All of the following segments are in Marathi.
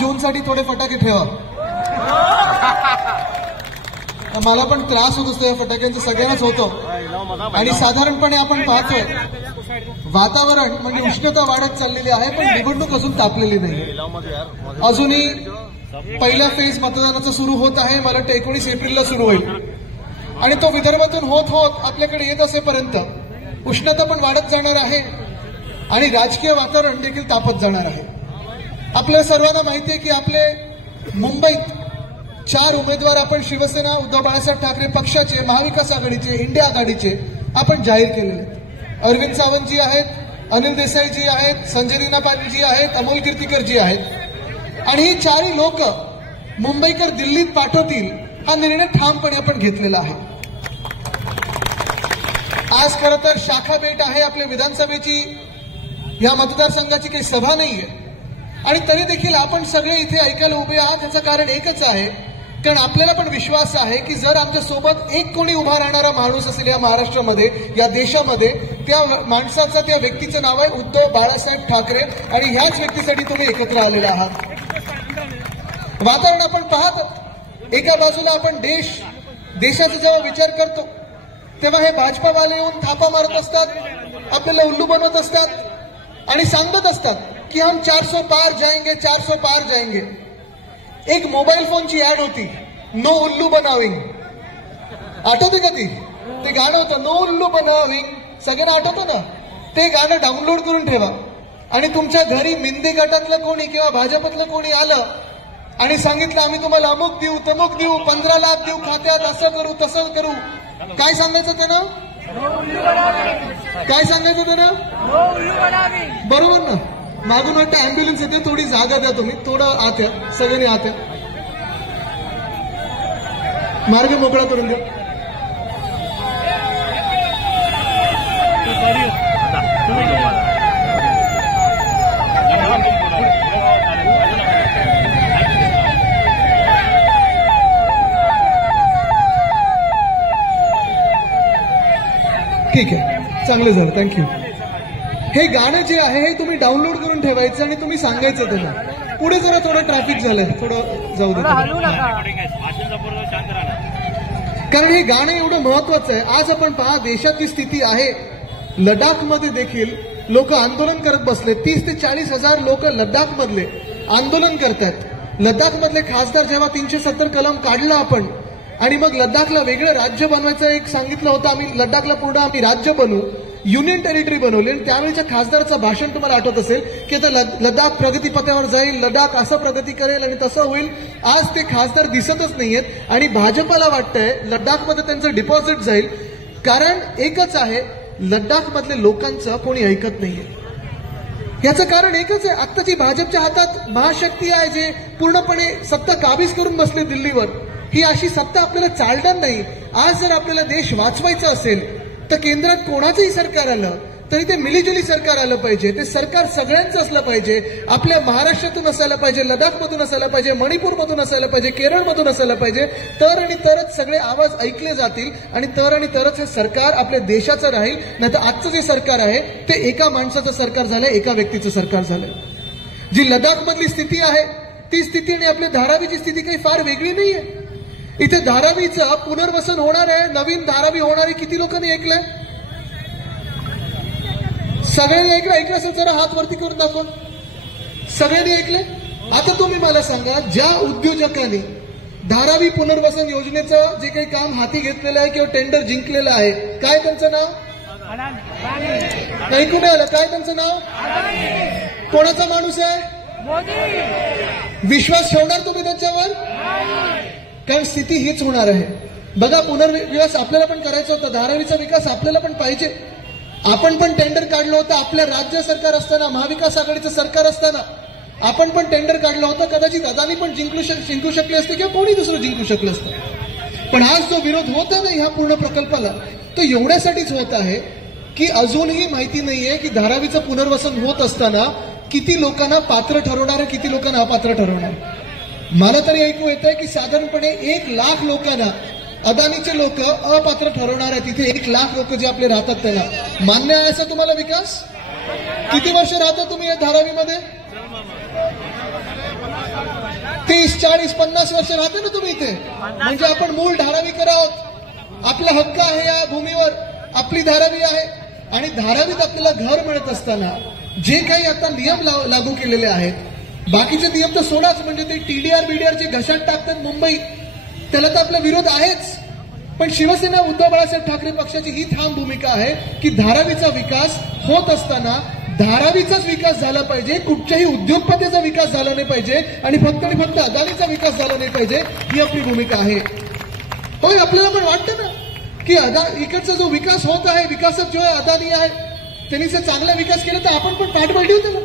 जूनसाठी थोडे फटाके ठेवा. मला पण त्रास होत असतो या फटाक्यांचा, सगळ्यांनाच होतो. आणि साधारणपणे आपण पाहतोय वातावरण म्हणजे उष्णता वाढत चाललेली आहे, पण निवडणूक अजून तापलेली नाही. अजूनही पहिला फेज मतदानाचा सुरू होत आहे. मला वाटतं 19 एप्रिलला सुरू होईल आणि तो विदर्भातून होत होत आपल्याकडे येत असेपर्यंत उष्णता पण वाढत जाणार आहे आणि राजकीय वातावरण देखील तापत जाणार आहे. आपल्या सर्वांना माहिती आहे की आपले मुंबईत 4 उमेदवार आपण शिवसेना उद्धव बाळासाहेब ठाकरे पक्षाचे, महाविकास आघाडीचे, इंडिया आघाडीचे आपण जाहीर केलेले. अरविंद सावंतजी आहेत, अनिल देसाईजी आहेत, संजय लीना पाटीलजी आहेत, अमोल कीर्तीकरजी आहेत आणि ही 4 लोक मुंबईकर दिल्लीत पाठवतील हा निर्णय ठामपणे आपण घेतलेला आहे. आज खरं तर शाखा भेट आहे. आपल्या विधानसभेची या मतदारसंघाची काही सभा नाहीये आणि तरी देखील आपण सगळे इथे ऐकायला उभे आहात. याचं कारण एकच आहे, कारण आपल्याला पण विश्वास आहे की जर आमच्या सोबत एक कोणी उभा राहणारा माणूस असेल या महाराष्ट्रामध्ये, या देशामध्ये, त्या माणसाचं, त्या व्यक्तीचं नाव आहे उद्धव बाळासाहेब ठाकरे आणि ह्याच व्यक्तीसाठी तुम्ही एकत्र आलेले आहात. वातावरण आपण पाहत, एका बाजूला आपण देशाचा जेव्हा विचार करतो तेव्हा हे भाजपावाले येऊन थापा मारत असतात, आपल्याला उल्लू बनवत असतात आणि सांगत असतात की हम 400 पार जाएंगे, 400 पार जाएंगे. एक मोबाईल फोनची ऍड होती, नो उल्लू बनाविंग. आठवते का ती? ते गाणं होतं नो उल्लू बनाविंग. सगळ्यांना आठवतं ना? ते गाणं डाउनलोड करून ठेवा आणि तुमच्या घरी मिंदे गटातलं कोणी किंवा भाजपतलं कोणी आलं आणि सांगितलं आम्ही तुम्हाला अमुक देऊ, तमुक देऊ, 15 लाख देऊ खात्यात, असं करू तसं करू, काय सांगायचं त्यानं? काय सांगायचं त्यानं? बरोबर ना? मागून वाटतं अँब्युलन्स येते, थोडी जागा द्या तुम्ही, थोडं आत या, सगळ्यांनी आत या, मार्ग मोकळा करून द्या. ठीक आहे, चांगलं झालं, थँक्यू. हे गाणं जे आहे हे तुम्ही डाउनलोड करून ठेवायचं आणि तुम्ही सांगायचं त्यांना. पुढे जरा थोडं ट्रॅफिक झालंय, थोडं जाऊ दे, कारण हे गाणं एवढं महत्वाचं आहे. आज आपण पहा देशाची स्थिती आहे, लडाखमध्ये देखील लोक आंदोलन करत बसले. 30 ते 40 हजार लोक लडाख मधले आंदोलन करतात. लडाख मधले खासदार जेव्हा 370 कलम काढला आपण आणि मग लडाखला वेगळं राज्य बनवायचं एक सांगितलं होतं, आम्ही लडाखला पूर्ण आम्ही राज्य बनवू, युनियन टेरिटरी बनवली आणि त्यावेळेच्या खासदाराचं भाषण तुम्हाला आठवत असेल की आता लडाख प्रगतीपथावर जाईल, लडाख असं प्रगती करेल आणि तसं होईल. आज ते खासदार दिसतच नाहीयेत आणि भाजपला वाटतंय लडाखमध्ये त्यांचं डिपॉझिट जाईल. कारण एकच आहे, लडाख मधल्या लोकांचं कोणी ऐकत नाहीये. याचं कारण एकच आहे, आत्ताची भाजपच्या हातात महाशक्ती आहे जे पूर्णपणे सत्ता काबीज करून बसले दिल्लीवर. ही अशी सत्ता आपल्याला चालणार नाही. आज जर आपल्याला देश वाचवायचा असेल तर केंद्रात कोणाचंही सरकार आलं तरी ते मिलीजुली सरकार आलं पाहिजे. ते सरकार सगळ्यांचं असलं पाहिजे. आपल्या महाराष्ट्रातून असायला पाहिजे, लडाखमधून असायला पाहिजे, मणिपूरमधून असायला पाहिजे, केरळमधून असायला पाहिजे. तर आणि तरच सगळे आवाज ऐकले जातील आणि तर आणि तरच हे सरकार आपल्या देशाचं राहील. नाही तर आजचं जे सरकार आहे ते एका माणसाचं सरकार झालंय, एका व्यक्तीचं सरकार झालंय. जी लडाखमधली स्थिती आहे ती स्थिती आणि आपल्या धारावीची स्थिती काही फार वेगळी नाहीये. इथे धारावीचं पुनर्वसन होणार आहे, नवीन धारावी होणार आहे. किती लोकांनी ऐकलंय? सगळ्यांनी ऐकलं असेल, जरा हात वरती करून दाखवा. सगळ्यांनी ऐकलंय? आता तुम्ही मला सांगा, ज्या उद्योजकांनी धारावी पुनर्वसन योजनेचं जे काही काम हाती घेतलेलं आहे किंवा टेंडर जिंकलेलं आहे, काय त्यांचं नाव? ऐकून आलं? काय त्यांचं नाव? कोणाचा माणूस आहे? विश्वास ठेवणार तुम्ही त्यांच्यावर? कारण स्थिती हीच होणार आहे. बघा, पुनर्विकास आपल्याला पण करायचा होता, धारावीचा विकास आपल्याला पण पाहिजे. आपण पण टेंडर काढलं होतं, आपल्या राज्य सरकार असताना, महाविकास आघाडीचं सरकार असताना आपण पण टेंडर काढलं होतं. कदाचित अदानी पण जिंकू शकले असते किंवा कोणी दुसरं जिंकू शकलं असतं. पण आज जो विरोध होता नाही ह्या पूर्ण प्रकल्पाला, तो एवढ्यासाठीच होत आहे की अजूनही माहिती नाहीये की धारावीचं पुनर्वसन होत असताना किती लोकांना पात्र ठरवणार आहे, किती लोकांना अपात्र ठरवणार. मला तरी ऐकू येत आहे की साधारणपणे 1 लाख लोकांना अदानीचे लोक अपात्र ठरवणार आहेत. तिथे 1 लाख लोक जे आपले राहतात त्यांना मान्य आहे असा तुम्हाला विकास? किती वर्ष राहता तुम्ही या धारावीमध्ये? 30, 40, 50 वर्ष राहते ना तुम्ही इथे, म्हणजे आपण मूळ धारावीकर आहोत. आपला हक्क आहे या भूमीवर, आपली धारावी आहे. आणि धारावीत आपल्याला घर मिळत असताना जे काही आता नियम लागू केलेले आहेत, बाकीचे नियम तर सोडाच, म्हणजे ते टीडीआर बीडीआर जे घशात टाकतात मुंबई, त्याला तर आपला विरोध आहेच. पण शिवसेना उद्धव बाळासाहेब ठाकरे पक्षाची ही ठाम भूमिका आहे की धारावीचा विकास होत असताना धारावीचाच विकास झाला पाहिजे, कुठच्याही उद्योगपतीचा विकास झाला नाही पाहिजे आणि फक्त अदानीचा विकास झाला नाही पाहिजे, ही आपली भूमिका आहे. होय, आपल्याला पण वाटतं ना की इकडचा जो विकास होत आहे, विकासात जो अदानी आहे त्यांनी जर चांगला विकास केला तर आपण पण पाठबळ ठेवतो ना.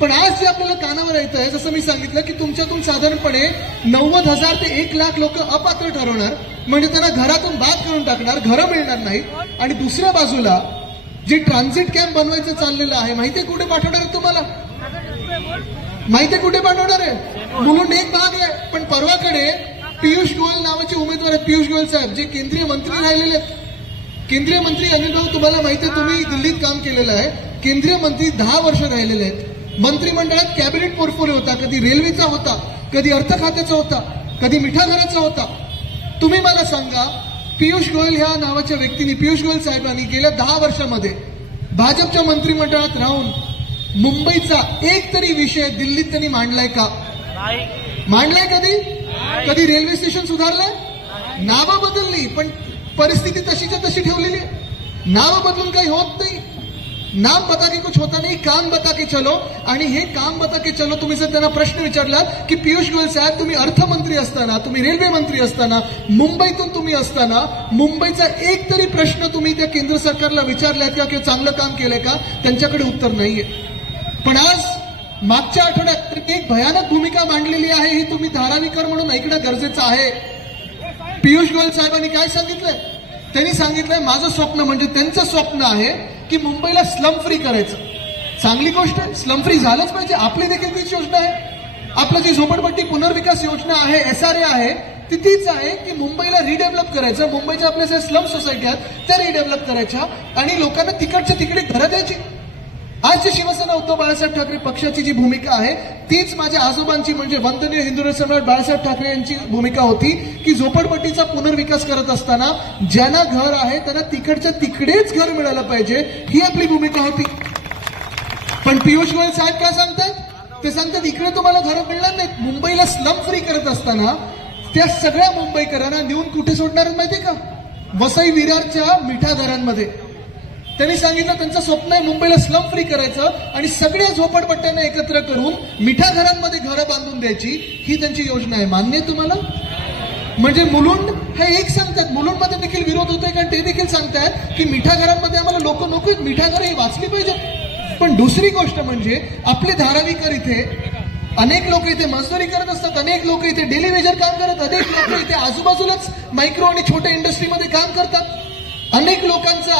पण आज जे आपल्याला कानावर येत आहे, जसं मी सांगितलं की तुमच्यातून साधारणपणे 90,000 ते 1,00,000 लोक अपात्र ठरवणार, म्हणजे त्यांना घरातून बाद करून टाकणार, घरं मिळणार नाही. आणि दुसऱ्या बाजूला जे ट्रान्झिट कॅम्प बनवायचं चाललेलं आहे, माहितीये कुठे पाठवणार आहे तुम्हाला? माहितीये कुठे पाठवणार आहे? मुलुंड एक भाग आहे, पण परवाकडे पियुष गोयल नावाचे उमेदवार आहेत, पियुष गोयल साहेब, जे केंद्रीय मंत्री राहिलेले आहेत. केंद्रीय मंत्री अनिल भाऊ, तुम्हाला माहिती आहे, तुम्ही दिल्लीत काम केलेलं आहे, केंद्रीय मंत्री 10 वर्ष राहिलेले आहेत. मंत्रिमंडळात कॅबिनेट पोर्टफोलिओ होता, कधी रेल्वेचा होता, कधी अर्थ खात्याचा होता, कधी मिठागराचा होता. तुम्ही मला सांगा, पियुष गोयल ह्या नावाच्या व्यक्तीने, पियुष गोयल साहेबांनी गेल्या 10 वर्षामध्ये भाजपच्या मंत्रिमंडळात राहून मुंबईचा एक तरी विषय दिल्लीत त्यांनी मांडलाय का? मांडलाय कधी? कधी रेल्वे स्टेशन सुधारलंय? नावं बदलली, पण परिस्थिती तशीच्या तशी ठेवलेली. नावं बदलून काही होत नाही. नाम बता के कुछ होता नहीं, काम बता के चलो. आणि हे काम बता के चलो, तुम्ही जर त्यांना प्रश्न विचारलात की पियुष गोयल साहेब, तुम्ही अर्थमंत्री असताना, तुम्ही रेल्वे मंत्री असताना, मुंबईतून तुम्ही असताना, मुंबईचा एक तरी प्रश्न तुम्ही त्या केंद्र सरकारला विचारलात का किंवा चांगलं काम केलंय का? त्यांच्याकडे उत्तर नाहीये. पण आज मागच्या आठवड्यात एक भयानक भूमिका मांडलेली आहे, ही तुम्ही धारावीकर म्हणून ऐकणं गरजेचं आहे. पियुष गोयल साहेबांनी काय सांगितलंय? त्यांनी सांगितलंय, माझं स्वप्न म्हणजे त्यांचं स्वप्न आहे की मुंबईला स्लम फ्री करायचं. चांगली गोष्ट आहे, स्लम फ्री झालंच पाहिजे. आपली देखील तीच योजना आहे. आपलं जी झोपडपट्टी पुनर्विकास योजना आहे, SRA आहे, ती तीच आहे की मुंबईला रिडेव्हलप करायचं. मुंबईच्या आपल्या ज्या स्लम सोसायटी आहेत त्या रिडेव्हलप करायच्या आणि लोकांना तिकडच्या तिकडे घरं द्यायची. आज जी शिवसेना उद्धव बाळासाहेब ठाकरे पक्षाची जी भूमिका आहे, तीच माझ्या आजोबांची म्हणजे वंदनीय हिंदुराज सम्राट बाळासाहेब ठाकरे यांची भूमिका होती की झोपडपट्टीचा पुनर्विकास करत असताना ज्यांना घर आहे त्यांना तिकडच्या तिकडेच घर मिळालं पाहिजे, ही आपली भूमिका होती. पण पियुष गोयल साहेब काय सांगतात? ते सांगतात इकडे तुम्हाला घरं मिळणार नाहीत. मुंबईला स्लम फ्री करत असताना त्या सगळ्या मुंबईकरांना नेऊन कुठे सोडणार माहितीये का? वसई विरारच्या मिठा घरांमध्ये. त्यांनी सांगितलं त्यांचं स्वप्न आहे मुंबईला स्लम फ्री करायचं आणि सगळ्या झोपडपट्ट्यांना एकत्र करून मिठा घरांमध्ये घरं बांधून द्यायची, ही त्यांची योजना आहे. मान्य आहे तुम्हाला? म्हणजे मुलुंड हे एक सांगतात, मुलुंडमध्ये देखील विरोध होतोय कारण ते देखील सांगतात की मिठा घरांमध्ये आम्हाला लोक नकोत, मिठा घरं ही वाचली पाहिजेत. पण दुसरी गोष्ट म्हणजे आपले धारावीकर इथे अनेक लोक इथे मजदुरी करत असतात, अनेक लोक इथे डेली वेजर काम करत, अनेक लोक इथे आजूबाजूलाच मायक्रो आणि छोट्या इंडस्ट्रीमध्ये काम करतात. अनेक लोकांचा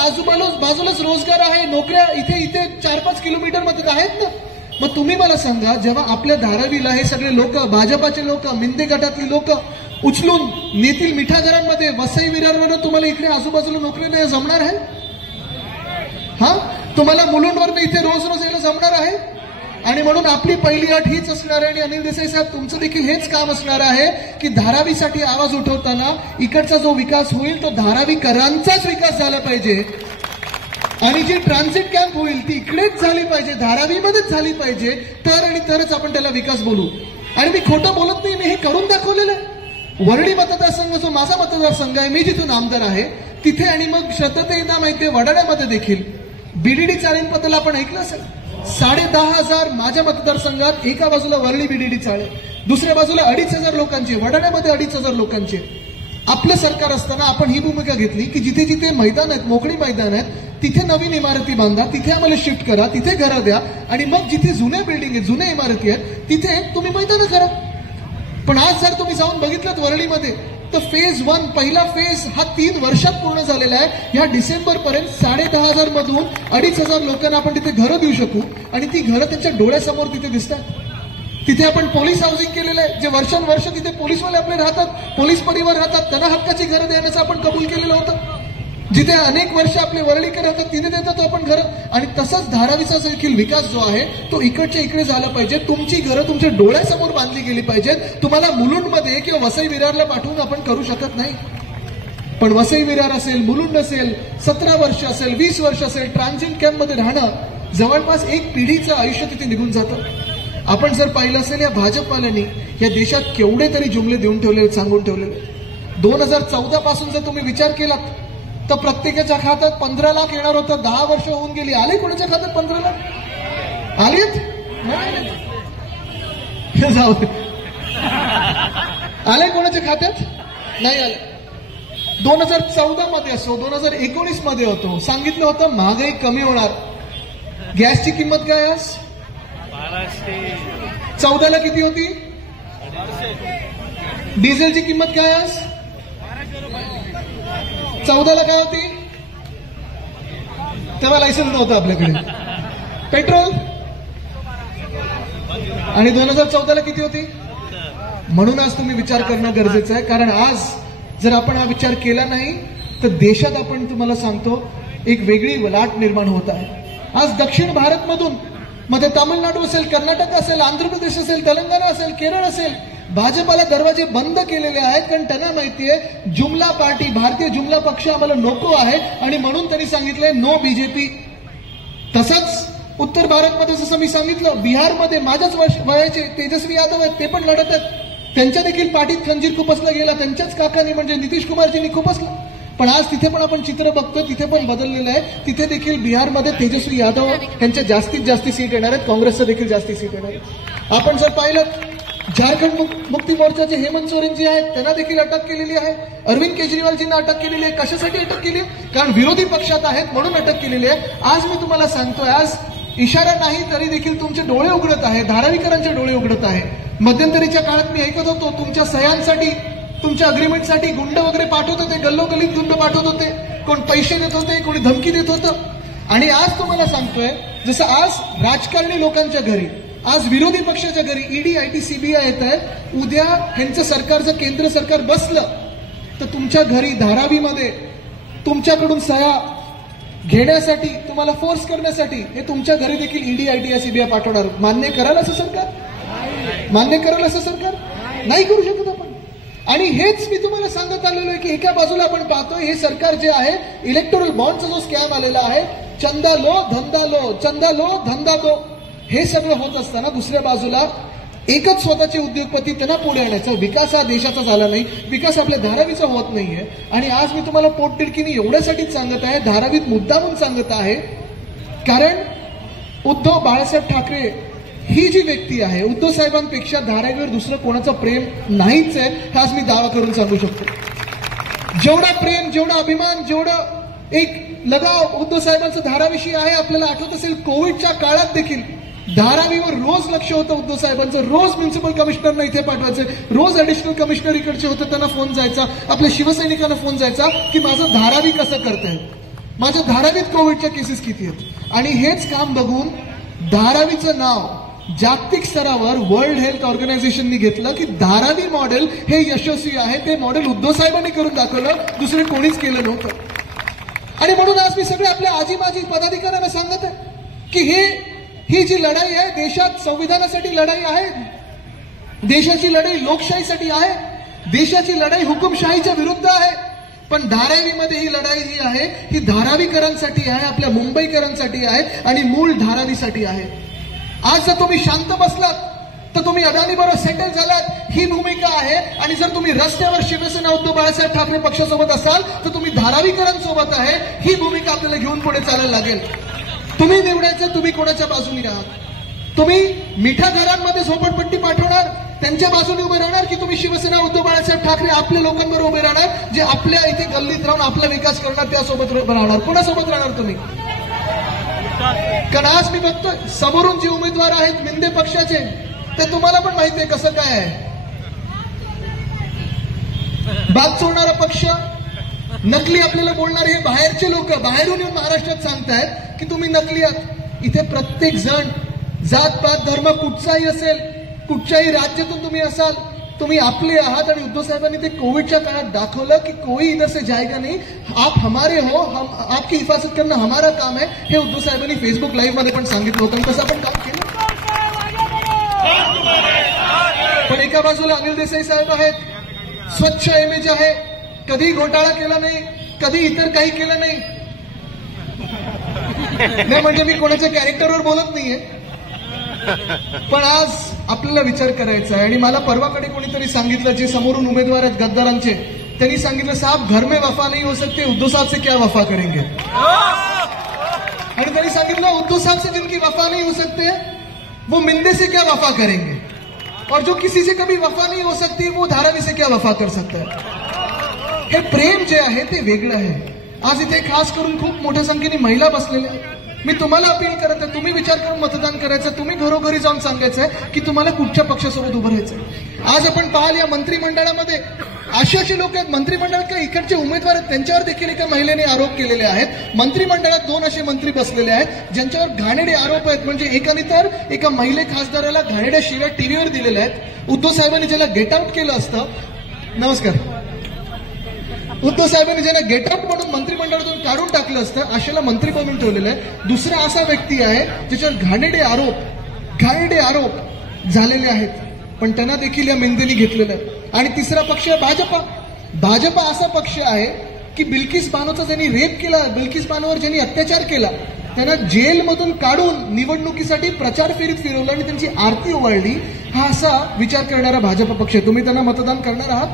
बाजूलाच रोजगार आहे, नोकऱ्या इथे 4-5 किलोमीटर मध्ये आहेत ना. मग तुम्ही मला सांगा, जेव्हा आपल्या धारावीला हे सगळे लोक, भाजपाचे लोक, मिंदे गटातली लोक उचलून नेतील मिठा घरांमध्ये, वसई विरारवरून तुम्हाला इकडे आजूबाजूला नोकरी नाही जमणार आहे? हा, तुम्हाला मुलुंडवरून इथे रोज यायला जमणार आहे? आणि म्हणून आपली पहिली अट हीच असणार आहे आणि अनिल देसाई साहेब तुमचं देखील हेच काम असणार आहे की धारावीसाठी आवाज उठवताना इकडचा जो विकास होईल तो धारावीकरांचाच विकास झाला पाहिजे आणि जी ट्रान्झिट कॅम्प होईल ती इकडेच झाली पाहिजे, धारावीमध्येच झाली पाहिजे. तरच आपण त्याला विकास बोलू. आणि मी खोटं बोलत नाही, मी हे करून दाखवलेलं आहे. वरळी मतदारसंघ जो माझा मतदारसंघ आहे, मी जिथून आमदार आहे तिथे, आणि मग श्रद्धेनं माहितीये वडाळ्यामध्ये देखील बीडीडी चाळींबद्दल आपण ऐकलं असेल. 10,500 माझ्या मतदारसंघात एका बाजूला वरळी बीडीडी चाळे, दुसऱ्या बाजूला 2,500 लोकांचे, वडाळ्यामध्ये 2,500 लोकांचे. आपलं सरकार असताना आपण ही भूमिका घेतली की जिथे जिथे मैदान आहेत, मोकळी मैदान आहेत, तिथे नवीन इमारती बांधा, तिथे आम्हाला शिफ्ट करा, तिथे घरं द्या आणि मग जिथे जुन्या बिल्डिंग आहेत, जुन्या इमारती आहेत, तिथे तुम्ही मैदानं करा. पण आज जर तुम्ही जाऊन बघितलं वरळीमध्ये तर फेज 1 पहिला फेज हा 3 वर्षात पूर्ण झालेला आहे. या डिसेंबर पर्यंत 10,500 मधून 2,500 लोकांना आपण तिथे घरं देऊ शकू आणि ती घरं त्यांच्या डोळ्यासमोर तिथे दिसतात. तिथे आपण पोलीस हाऊसिंग केलेलं आहे, जे वर्षानुवर्ष तिथे पोलीसवाले आपले राहतात, पोलीस परिवार राहतात, त्यांना हक्काची घरं देण्याचं आपण कबूल केलेलं होतं. जिथे अनेक वर्ष आपले वरळीकर होतात तिथे देतात आपण घरं. आणि तसंच धारावीचा देखील विकास जो आहे तो इकडच्या इकडे झाला पाहिजे. तुमची घरं तुमच्या डोळ्यासमोर बांधली गेली पाहिजेत. तुम्हाला मुलुंडमध्ये किंवा वसई विरारला पाठवून आपण करू शकत नाही. पण वसई विरार असेल, मुलुंड असेल, 17 वर्ष असेल, 20 वर्ष असेल, ट्रान्झिट कॅम्पमध्ये राहणं जवळपास एक पिढीचं आयुष्य तिथे निघून जातं. आपण जर पाहिलं असेल या भाजपवाल्यांनी या देशात केवढे तरी जुमले देऊन ठेवले, सांगून ठेवलेले. 2014 पासून जर तुम्ही विचार केलात तर प्रत्येकाच्या खात्यात 15 लाख येणार होतं. 10 वर्ष होऊन गेली. आले कोणाच्या खात्यात 15 लाख? आलेत? जाऊ आले कोणाच्या खात्यात? नाही आले. 2014 मध्ये असो, 2019 मध्ये होतो, सांगितलं होतं महागाई कमी होणार. गॅसची किंमत काय आज? 14ला किती होती? डिझेलची किंमत काय आज? 14ला काय होती? तेव्हा लायसन्स नव्हतं आपल्याकडे. पेट्रोल आणि 2014ला किती होती? म्हणून आज तुम्ही विचार करणं गरजेचं आहे. कारण आज जर आपण हा विचार केला नाही तर देशात आपण तुम्हाला सांगतो एक वेगळी लाट निर्माण होत आहे. आज दक्षिण भारतमधून मध्ये तामिळनाडू असेल, कर्नाटक असेल, आंध्र प्रदेश असेल, तेलंगणा असेल, केरळ असेल, भाजपाला दरवाजे बंद केलेले आहेत. कारण त्यांना माहितीये जुमला पार्टी, भारतीय जुमला पक्ष आम्हाला नको आहे आणि म्हणून त्यांनी सांगितलंय नो बीजेपी. तसंच उत्तर भारतमध्ये जसं मी सांगितलं, बिहारमध्ये माझ्याच वयाचे तेजस्वी यादव आहेत, ते पण लढत आहेत. त्यांच्या देखील पाठीत खंजीर खुपसला गेला. त्यांच्याच काकांनी म्हणजे नितीश कुमारजींनी खुपसलं. पण आज तिथे पण आपण चित्र बघतो, तिथे पण बदललेलं आहे. तिथे देखील बिहारमध्ये तेजस्वी यादव यांच्या जास्तीत जास्त सीट येणार आहेत. काँग्रेसचं देखील जास्ती सीट येणार आहे. आपण जर पाहिलं झारखंड मुक्ती मोर्चाचे हेमंत सोरेन जी आहेत त्यांना देखील अटक केलेली आहे. अरविंद केजरीवालजींना अटक केलेली आहे. कशासाठी अटक केली? कारण विरोधी पक्षात आहेत म्हणून अटक केलेली आहे. आज मी तुम्हाला सांगतोय, आज इशारा नाही तरी देखील तुमचे डोळे उघडत आहे, धारावीकरांचे डोळे उघडत आहे. मध्यंतरीच्या काळात मी ऐकत होतो तुमच्या सह्यांसाठी, तुमच्या अग्रीमेंटसाठी गुंड वगैरे पाठवत होते, गल्लोगल्लीत गुंड पाठवत होते, कोण पैसे देत होते, कोणी धमकी देत होतं. आणि आज तुम्हाला सांगतोय जसं आज राजकारणी लोकांच्या घरी, आज विरोधी पक्षाच्या घरी ईडी, आयटी, सीबीआय येत आहेत. उद्या ह्यांचं सरकार जर केंद्र सरकार बसलं तर तुमच्या घरी धारावीमध्ये तुमच्याकडून सह्या घेण्यासाठी, तुम्हाला फोर्स करण्यासाठी हे तुमच्या घरी देखील ईडी, आयटी, सीबीआय पाठवणार. मान्य कराल असं सरकार? मान्य कराल असं सरकार? नाही करू शकत आपण. आणि हेच मी तुम्हाला सांगत आलेलो आहे की एका बाजूला आपण पाहतोय हे सरकार जे आहे इलेक्टोरल बॉन्डचा जो स्कॅम आलेला आहे, चंदा लो धंदा लो, चंदा लो धंदा दो, हे सगळं होत असताना दुसऱ्या बाजूला एकच स्वतःचे उद्योगपती त्यांना पुढे आणायचा. विकास हा देशाचा झाला नाही, विकास आपल्या धारावीचा होत नाहीये. आणि आज मी तुम्हाला पोटतिडकीने एवढ्यासाठीच सांगत आहे, धारावीत मुद्दामून सांगत आहे, कारण उद्धव बाळासाहेब ठाकरे ही जी व्यक्ती आहे, उद्धव साहेबांपेक्षा धारावीवर दुसरं कोणाचं प्रेम नाहीच आहे, हाच मी दावा करून सांगू शकतो. जेवढा प्रेम, जेवढा अभिमान, जेवढं एक लगाव उद्धव साहेबांचं धाराविषयी आहे. आपल्याला आठवत असेल कोविडच्या काळात देखील धारावीवर रोज लक्ष होतं उद्धव साहेबांचं. रोज म्युन्सिपल कमिशनरना इथे पाठवायचे, रोज ऍडिशनल कमिशनर इकडचे होते, त्यांना फोन जायचा, आपल्या शिवसैनिकांना फोन जायचा की माझं धारावी कसं करताय, माझ्या धारावीत कोविडच्या केसेस किती आहेत. आणि हेच काम बघून धारावीचं नाव जागतिक स्तरावर वर्ल्ड हेल्थ ऑर्गनायझेशननी घेतलं की धारावी मॉडेल हे यशस्वी आहे. ते मॉडेल उद्धव साहेबांनी करून दाखवलं, दुसरे कोणीच केलं नव्हतं. आणि म्हणून आज मी सगळे आपल्या आजी माजी पदाधिकाऱ्यांना सांगत आहे की ही जी लढाई आहे देशात संविधानासाठी लढाई आहे, देशाची लढाई लोकशाहीसाठी आहे, देशाची लढाई हुकुमशाहीच्या विरुद्ध आहे. पण धारावीमध्ये ही लढाई जी आहे ही धारावीकरांसाठी आहे, आपल्या मुंबईकरांसाठी आहे आणि मूळ धारावीसाठी आहे. आज जर तुम्ही शांत बसलात तर तुम्ही अदानी बरोबर सेटल झालात, ही भूमिका आहे. आणि जर तुम्ही रस्त्यावर शिवसेना उद्धव बाळासाहेब ठाकरे पक्षासोबत असाल तर तुम्ही धारावीकरांसोबत आहे, ही भूमिका आपल्याला घेऊन पुढे चालायला लागेल. तुम्ही निवडायचं तुम्ही कोणाच्या बाजूने आहात. तुम्ही मिठा घरांमध्ये झोपडपट्टी पाठवणार, त्यांच्या बाजूने उभे राहणार, की तुम्ही शिवसेना उद्धव बाळासाहेब ठाकरे आपल्या लोकांबरोबर उभे राहणार, जे आपल्या इथे गल्लीत राहून आपला विकास करणार, त्यासोबत राहणार. कोणासोबत राहणार तुम्ही? कारण आज मी बघतोय समोरून जे उमेदवार आहेत मिंदे पक्षाचे, ते तुम्हाला पण माहिती आहे कसं काय आहे. बाग चोरणारा पक्ष, नकली आपल्याला बोलणारे हे बाहेरचे लोक बाहेरून येऊन महाराष्ट्रात सांगतायत की तुम्ही नकली आहात. इथे प्रत्येक जण जात पात धर्म कुठचाही असेल, कुठच्याही राज्यातून तुम्ही असाल, तुम्ही आपले आहात आणि उद्धव साहेबांनी ते कोविडच्या काळात दाखवलं की कोई इधर से जाएगा नहीं, आप हमारे हो, हम आपकी हिफाजत करणं हमारा काम है, हे उद्धव साहेबांनी फेसबुक लाईव्ह मध्ये पण सांगितलं होतं. कसं आपण काम केलं. पण एका बाजूला अनिल देसाई साहेब आहेत, स्वच्छ इमेज आहे, कधी घोटाळा केला नाही, कधी इतर काही केलं नाही. नाही म्हणजे मी कोणाच्या कॅरेक्टरवर बोलत नाहीये, पण आज आपल्याला विचार करायचा आहे. आणि मला परवाकडे कोणीतरी सांगितलं, जे समोरून उमेदवार आहेत गद्दारांचे, त्यांनी सांगितलं साहब घर में वफा नहीं हो सकते, उद्धव साहब से क्या वफा करेंगे. आणि त्यांनी सांगितलं उद्धव साहब से जिनकी वफा नहीं हो सकते वो मिंदे से क्या वफा करेंगे, और जो किसी से कभी वफा नहीं हो सकती वो धारावी से क्या वफा कर सकता है. हे प्रेम जे आहे ते वेगळं आहे. आज इथे खास करून खूप मोठ्या संख्येने महिला बसलेल्या. मी तुम्हाला अपील करत आहे, तुम्ही विचार करून मतदान करायचं, तुम्ही घरोघरी जाऊन सांगायचंय की तुम्हाला कुठच्या पक्षासोबत उभं राहायचंय. आज आपण पाहाल या मंत्रिमंडळामध्ये अशी लोक आहेत, मंत्रिमंडळात काही इकडचे उमेदवार आहेत त्यांच्यावर देखील एका महिलेने आरोप केलेले आहेत. मंत्रिमंडळात 2 असे मंत्री बसलेले आहेत ज्यांच्यावर घाणेरडे आरोप आहेत. म्हणजे एकाने तर एका महिला खासदाराला घाणेरड्या शिव्या टीव्हीवर दिलेल्या आहेत. उद्धव साहेबांनी ज्याला गेट आउट केलं असतं, नमस्कार, उद्धव साहेबांनी ज्यांना गेट आउट म्हणून मंत्रिमंडळातून काढून टाकलं असतं, अशाला मंत्री बनवून ठेवलेलं आहे. दुसरा असा व्यक्ती आहे ज्याच्यावर घाणेरडे आरोप झालेले आहेत, पण त्यांना देखील या मिंदेनी घेतलेलं आहे. आणि तिसरा पक्ष आहे भाजपा असा पक्ष आहे की बिल्किस बानोचा ज्यांनी रेप केला, बिल्किस बानोवर ज्यांनी अत्याचार केला, त्यांना जेलमधून काढून निवडणुकीसाठी प्रचार फेरीत फिरवलं आणि त्यांची आरती ओवाळली. हा असा विचार करणारा भाजपा पक्ष आहे. तुम्ही त्यांना मतदान करणार आहात.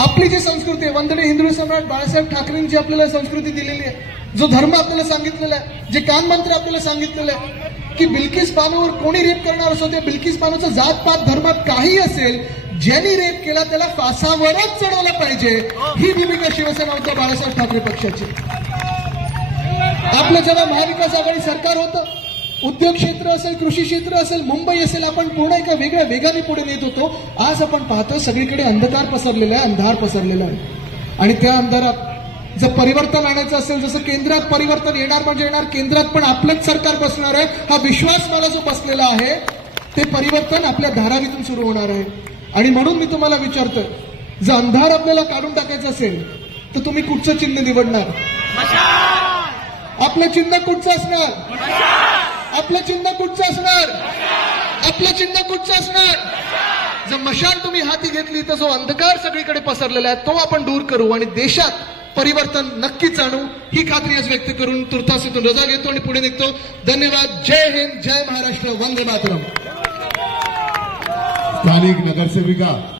आपली जी संस्कृती आहे, वंदनीय हिंदू सम्राट बाळासाहेब ठाकरेंची आपल्याला संस्कृती दिलेली आहे, जो धर्म आपल्याला सांगितलेला आहे, जे कानमंत्र आपल्याला सांगितलेलं आहे की बिल्किस बानोवर कोणी रेप करणार असो, त्या बिल्किस बानोचा जातपात धर्मात काही असेल, ज्यांनी रेप केला त्याला फासावरच चढवलं पाहिजे, ही भूमिका शिवसेना उद्धव बाळासाहेब ठाकरे पक्षाची. आपलं जेव्हा महाविकास आघाडी सरकार होतं, उद्योग क्षेत्र असेल, कृषी क्षेत्र असेल, मुंबई असेल, आपण पूर्ण एका वेगळ्या वेगाने पुढे नेत होतो. आज आपण पाहतो सगळीकडे अंधार पसरलेला आहे. आणि त्या अंधारात जर परिवर्तन आणायचं असेल, जसं केंद्रात परिवर्तन येणार म्हणजे येणार, केंद्रात पण आपलंच सरकार बसणार आहे, हा विश्वास मला जो बसलेला आहे, ते परिवर्तन आपल्या धारावीतून सुरू होणार आहे. आणि म्हणून मी तुम्हाला विचारतोय, जर अंधार आपल्याला काढून टाकायचं असेल तर तुम्ही कुठचं चिन्ह निवडणार. आपलं चिन्ह कुठचं असणार. आपलं चिन्ह कुठचं असणार. आपलं चिन्ह कुठचं असणार. जर मशाल तुम्ही हाती घेतली तर जो अंधकार सगळीकडे पसरलेला आहे तो आपण दूर करू आणि देशात परिवर्तन नक्कीच आणू, ही खात्री आज व्यक्त करून तुर्तासीतून रजा घेतो आणि पुढे निघतो. धन्यवाद. जय हिंद, जय महाराष्ट्र, वंदे मातरम. स्थानिक नगरसेविका